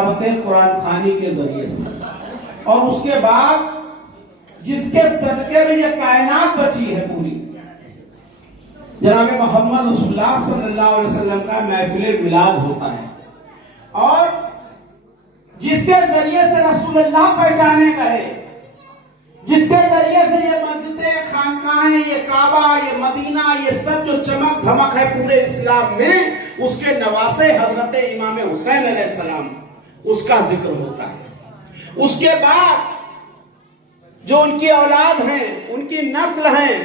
قرآن خوانی کے ذریعے سے، اور اس کے بعد جس کے صدقے میں یہ کائنات بچی ہے پوری، جناب محمد رسول اللہ صلی اللہ علیہ وسلم کا محفل میلاد ہوتا ہے، اور جس کے ذریعے سے رسول اللہ پہچانے گئے، جس کے ذریعے سے یہ مسجدیں، خانقاہیں، یہ کعبہ، یہ مدینہ، یہ سب جو چمک دھمک ہے پورے اسلام میں، اس کے نواسے حضرت امام حسین علیہ السلام، اس کا ذکر ہوتا ہے۔ اس کے بعد جو ان کی اولاد ہیں، ان کی نسل ہیں،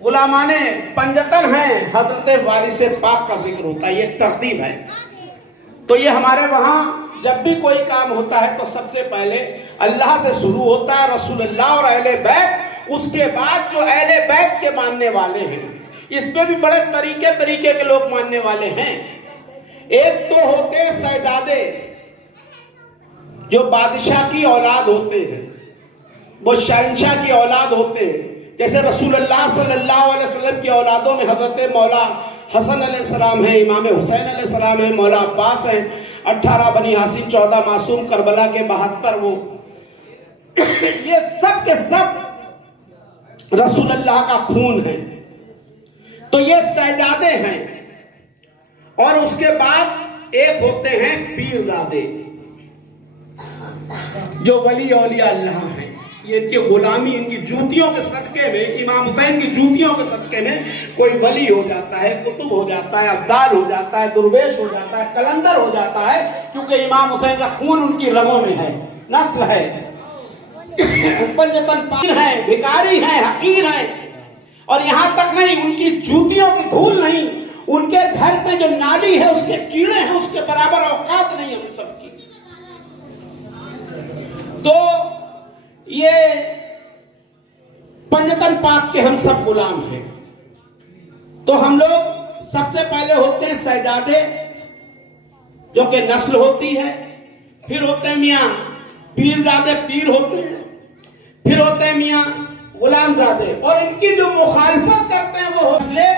غلامان پنجتن ہیں، حضرت وارث پاک کا ذکر ہوتا ہے۔ یہ ایک ترتیب ہے۔ تو یہ ہمارے وہاں جب بھی کوئی کام ہوتا ہے تو سب سے پہلے اللہ سے شروع ہوتا ہے، رسول اللہ اور اہل بیت، اس کے بعد جو اہل بیت کے ماننے والے ہیں، اس میں بھی بڑے طریقے کے لوگ ماننے والے ہیں۔ ایک تو ہوتے ہیں شہزادے، جو بادشاہ کی اولاد ہوتے ہیں، وہ شہنشاہ کی اولاد ہوتے ہیں، جیسے رسول اللہ صلی اللہ علیہ وسلم کی اولادوں میں حضرت مولا حسن علیہ السلام ہیں، امام حسین علیہ السلام ہیں، مولا عباس ہیں، 18 بنی ہاشم، 14 معصوم، کربلا کے 72 وہ، یہ سب کے سب رسول اللہ کا خون ہے۔ تو یہ شہزادے ہیں، اور اس کے بعد ایک ہوتے ہیں پیرزادے، جو ولی اولیاء اللہ ہیں۔ یہ ان کی غلامی، ان کی جوتیوں کے صدقے میں، امام حسین کی جوتیوں کے صدقے میں کوئی ولی ہو جاتا ہے، قطب ہو جاتا ہے، ابدال ہو جاتا ہے، درویش ہو جاتا ہے، قلندر ہو جاتا ہے، کیونکہ امام حسین کا خون ان کی رگوں میں ہے، نسل ہے۔ پنجتن پیر ہیں، بھکاری ہیں، حقیر ہیں، اور یہاں تک نہیں، ان کی جوتیوں کی دھول نہیں، ان کے گھر پہ جو نالی ہے اس کے کیڑے ہیں، اس کے برابر اوقات نہیں ہم سب کی۔ تو یہ پنجتن پاک کے ہم سب غلام ہیں۔ تو ہم لوگ سب سے پہلے ہوتے ہیں شہزادے، جو کہ نسل ہوتی ہے، پھر ہوتے ہیں میاں پیرزادے، پیر ہوتے ہیں، پھر ہوتے ہیں میاں غلام زادے، اور ان کی جو مخالفت کرتے ہیں وہ حوصلے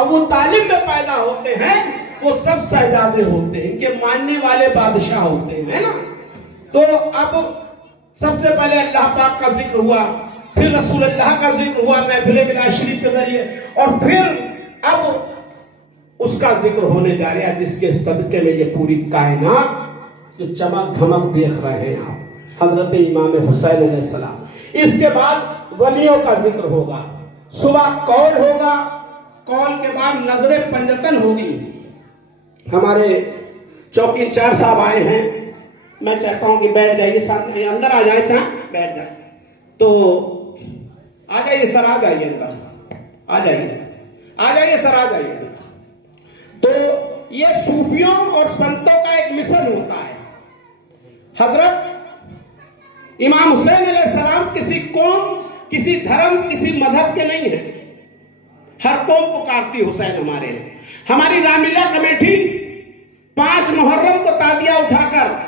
ابو طالب میں پیدا ہوتے ہیں، وہ سب شہزادے ہوتے ہیں، ان کے ماننے والے بادشاہ ہوتے ہیں نا۔ تو اب سب سے پہلے اللہ پاک کا ذکر ہوا، پھر رسول اللہ کا ذکر ہوا محفل میلاد شریف کے ذریعے، اور پھر اب اس کا ذکر ہونے جا رہا ہے جس کے صدقے میں یہ پوری کائنات جو چمک دھمک دیکھ رہے ہیں آپ، حضرت امام حسین علیہ السلام۔ اس کے بعد ولیوں کا ذکر ہوگا، صبح قول ہوگا، قول کے بعد نظر پنجتن ہوگی۔ ہمارے چوکی انچارج صاحب آئے ہیں، میں چاہتا ہوں کہ بیٹھ جائیے، ساتھ میں اندر آ جائیں، چاہیں بیٹھ جائیں تو آ جائیے سر، آ جائیے اندر، آ جائیے سر، آ جائیے۔ تو یہ صوفیوں اور سنتوں کا ایک مشن ہوتا ہے۔ حضرت امام حسین علیہ السلام کسی قوم، کسی دھرم، کسی مذہب کے نہیں ہیں، ہر قوم پکارتی حسین ہمارے ہیں۔ ہماری رام لیلا کمیٹی 5 محرم کو تازیہ اٹھا کر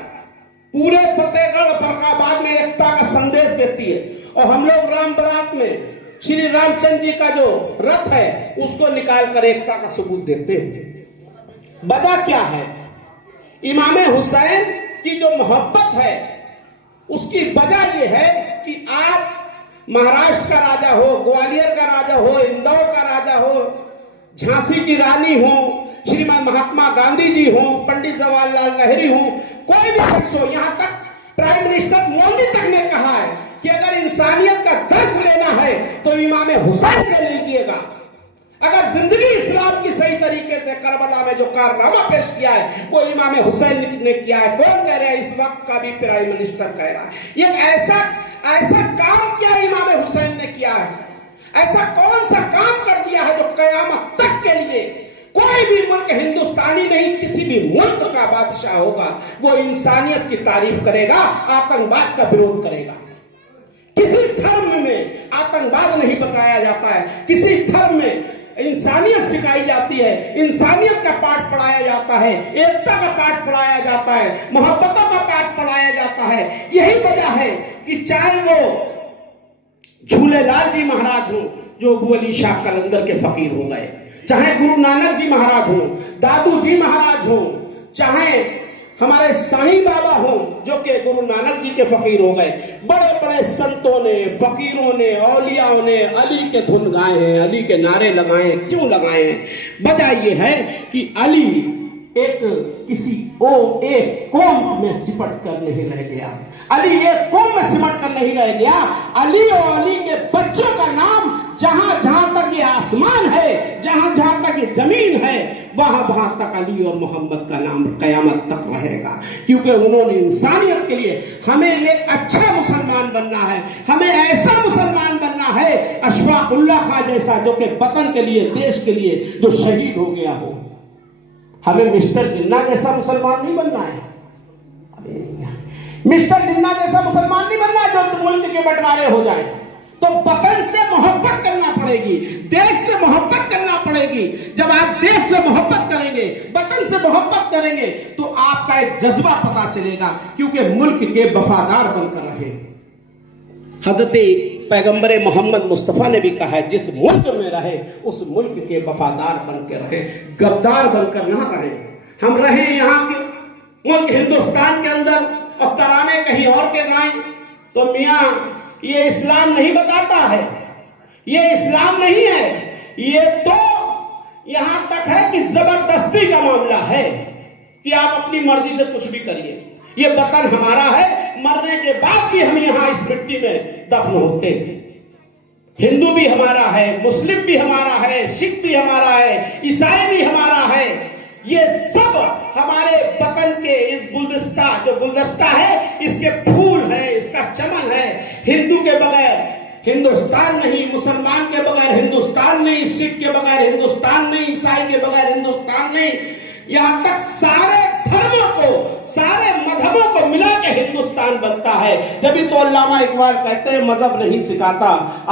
پورے فتح گڑھ فرق آباد میں ایکتا کا سندیش دیتی ہے، اور ہم لوگ رام برات میں شری رام چندر جی کا جو رتھ ہے اس کو نکال کر ایکتا کا ثبوت دیتے ہیں۔ وجہ کیا ہے؟ امام حسین کی جو محبت ہے اس کی وجہ یہ ہے کہ آپ مہاراشٹر کا راجا ہو، گوالیر کا راجا ہو، اندور کا راجا ہو، جھانسی کی رانی ہو، شریمان مہاتما گاندھی جی ہوں، پنڈت جواہر لال نہرو ہوں، کوئی بھی شخص ہو، یہاں تک پرائم منسٹر مودی تک نے کہا ہے کہ اگر انسانیت کا درس لینا ہے تو امام حسین سے لیجئے گا۔ اگر زندگی اسلام کی صحیح طریقے سے کربلا میں جو کارنامہ پیش کیا ہے وہ امام حسین نے کیا ہے۔ کون کہہ رہا ہے؟ اس وقت کا بھی پرائم منسٹر کہہ رہا ہے۔ یہ ایسا کام کیا امام حسین نے کیا ہے؟ ایسا کون سا کام کر دیا ہے جو قیامت تک کے لیے کوئی بھی ملک ہندوستانی نہیں، کسی بھی ملک کا بادشاہ ہوگا وہ انسانیت کی تعریف کرے گا، آتنکواد کا وروଧ کرے گا۔ کسی دھرم میں آتنکواد نہیں بتایا جاتا ہے، کسی دھرم میں انسانیت سکھائی جاتی ہے، انسانیت کا پاٹھ پڑھایا جاتا ہے، ایکتا کا پاٹھ پڑھایا جاتا ہے، محبتوں کا پاٹھ پڑھایا جاتا ہے۔ یہی وجہ ہے کہ چاہے وہ جھولے لال جی مہاراج ہوں جو ابو علی شاہ قلندر کے فقیر ہو گئے، چاہے گرو نانک جی مہاراج ہوں، دادو جی مہاراج ہوں، چاہے ہمارے سائیں بابا ہوں جو کہ گرو نانک جی کے فقیر ہو گئے، بڑے بڑے سنتوں نے، فقیروں نے، اولیاء نے علی کے دھن گائے ہیں، علی کے نعرے لگائے ہیں۔ کیوں لگائے ہیں؟ وجہ یہ ہے کہ علی ایک قوم میں سمٹ کر نہیں رہ گیا، علی ایک قوم میں سمٹ کر نہیں رہ گیا، علی اور علی کے بچوں کا نام جہاں جہاں تک یہ آسمان ہے، جہاں جہاں تک یہ زمین ہے، وہاں وہاں تک علی اور محمد کا نام قیامت تک رہے گا، کیونکہ انہوں نے انسانیت کے لیے ہمیں ایک اچھا مسلمان بننا ہے، ہمیں ایسا مسلمان بننا ہے اشفاق اللہ خان جیسا، جو کہ وطن کے لیے، دیش کے لیے جو شہید ہو گیا ہو۔ ہمیں مسٹر جناح جیسا مسلمان نہیں بننا ہے، مسٹر جناح جیسا مسلمان نہیں بننا جو ملک کے بٹوارے ہو جائے۔ تو وطن سے محبت کرنا پڑے گی، دیش سے محبت کرنا پڑے گی۔ جب آپ دیش سے محبت کریں گے، وطن سے محبت کریں گے، تو آپ کا ایک جذبہ پتا چلے گا، کیونکہ ملک کے وفادار بن کر رہے۔ حضرت پیغمبر محمد مصطفیٰ نے بھی کہا ہے، جس ملک میں رہے اس ملک کے وفادار بن کے رہے، غدار بن کر نہ رہے۔ ہم رہیں یہاں کے ملک ہندوستان کے اندر اور ترانے کہیں اور کے گائیں، تو میاں یہ اسلام نہیں بتاتا ہے، یہ اسلام نہیں ہے، یہ تو یہاں تک ہے کہ زبردستی کا معاملہ ہے کہ آپ اپنی مرضی سے کچھ بھی کریے۔ یہ وطن ہمارا ہے، مرنے کے بعد بھی ہم یہاں اس مٹی میں دفن ہوتے ہیں۔ ہندو بھی ہمارا ہے، مسلم بھی ہمارا ہے، سکھ بھی ہمارا ہے، عیسائی بھی ہمارا ہے، یہ سب ہمارے وطن کے اس گلدستہ ہے، اس کے پھول ہے، اس کا چمن ہے۔ ہندو کے بغیر ہندوستان نہیں، مسلمان کے بغیر ہندوستان نہیں، سکھ کے بغیر ہندوستان نہیں، عیسائی کے بغیر ہندوستان نہیں، یہاں تک سارے دھرموں کو، سارے مذہبوں کو ملا کے ہندوستان بنتا ہے۔ جبھی تو علامہ اقبال کہتے ہیں مذہب نہیں سکھاتا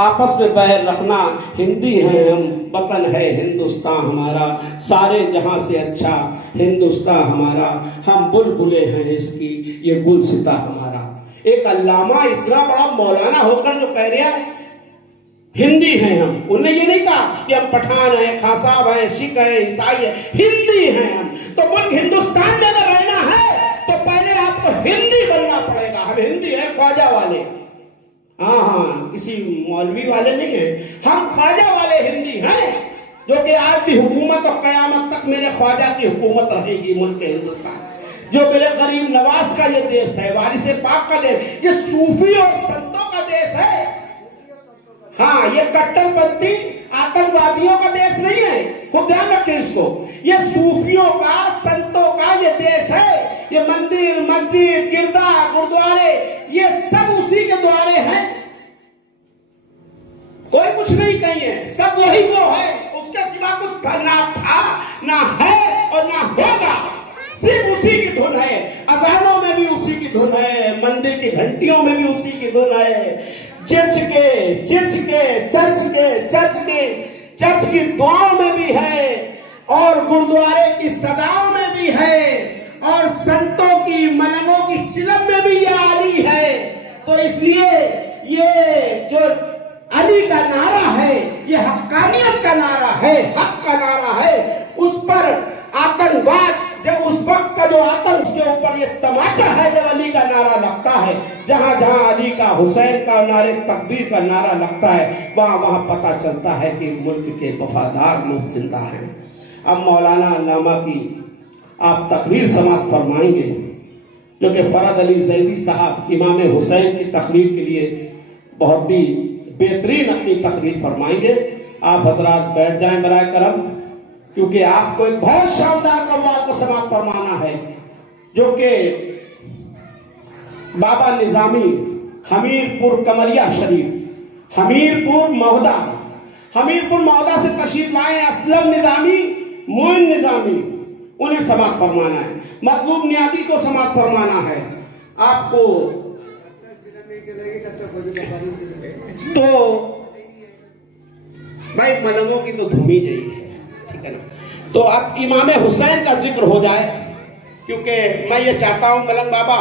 آپس میں بیر رکھنا، ہندی ہیں ہم، وطن ہے ہندوستان ہمارا، سارے جہاں سے اچھا ہندوستان ہمارا، ہم بلبلے ہیں اس کی، یہ گلستہ ہمارا۔ ایک علامہ اتنا بڑا مولانا ہو کر جو کہہ رہا ہے ہندی ہیں ہم، انہوں نے یہ نہیں کہا کہ ہم پٹھان ہیں، خان صاحب ہیں، سکھ ہیں، عیسائی ہیں، ہندی ہیں ہم۔ تو ملک ہندوستان میں اگر رہنا ہے تو پہلے آپ کو ہندی بننا پڑے گا۔ ہم ہندی ہیں، خواجہ والے، ہاں کسی مولوی والے نہیں ہیں، ہم خواجہ والے ہندی ہیں، جو کہ آج بھی حکومت اور قیامت تک میرے خواجہ کی حکومت رہے گی ملک ہندوستان، جو میرے غریب نواز کا یہ دیش ہے، وارث پاک کا دیش، یہ صوفی اور سنتوں کا دیش ہے۔ ہاں، یہ کٹر پنتھی آتنکوادیوں کا دیش نہیں ہے، خوب دھیان رکھیں اس کو۔ یہ صوفیوں کا، سنتوں کا یہ دیش ہے۔ یہ مندر، مسجد، گردہ، گردوارے، یہ سب اسی کے دوارے ہیں۔ کوئی کچھ نہیں کہیں ہے، سب وہی وہ ہے، اس کے سوا کچھ نہ تھا، نہ ہے اور نہ ہوگا، صرف اسی کی دھن ہے۔ اذانوں میں بھی اسی کی دھن ہے، مندر کی گھنٹیوں میں بھی اسی کی دھن ہے، چرچ کی دعاؤں میں بھی ہے، اور گردوارے کی صداؤں میں بھی ہے، اور سنتوں کی ملنگوں کی چلم میں بھی یہ علی ہے۔ تو اس لیے یہ جو علی کا نعرہ ہے، یہ حقانیت کا نعرہ ہے، حق کا نعرہ ہے۔ اس پر آتنکواد، جب اس وقت کا جو آتنک، اس کے اوپر یہ تماچا ہے جب علی کا نعرہ لگتا ہے، جہاں جہاں علی کا، حسین کا نعرے تکبیر کا نعرہ لگتا ہے، وہاں وہاں پتہ چلتا ہے کہ ملک کے وفادار لوگ زندہ ہیں۔ اب مولانا علامہ کی آپ تقریر سماعت فرمائیں گے، جو کہ فرد علی زیدی صاحب امام حسین کی تقریر کے لیے بہت ہی بہترین اپنی تقریر فرمائیں گے۔ آپ حضرات بیٹھ جائیں برائے کرم، کیونکہ آپ کو ایک بہت شاندار قوال کو سماعت فرمانا ہے، جو کہ بابا نظامی حمیرپور کمریا شریف، حمیرپور مہودہ سے تشریف لائے اسلم نظامی، معین نظامی، انہیں سماعت فرمانا ہے۔ مطلوب نیادی کو سماعت فرمانا ہے۔ آپ کو تو بھائی ملنگوں کی تو دھوم ہی نہیں ہے، ٹھیک ہے نا؟ تو اب امام حسین کا ذکر ہو جائے، کیونکہ میں یہ چاہتا ہوں ملنگ بابا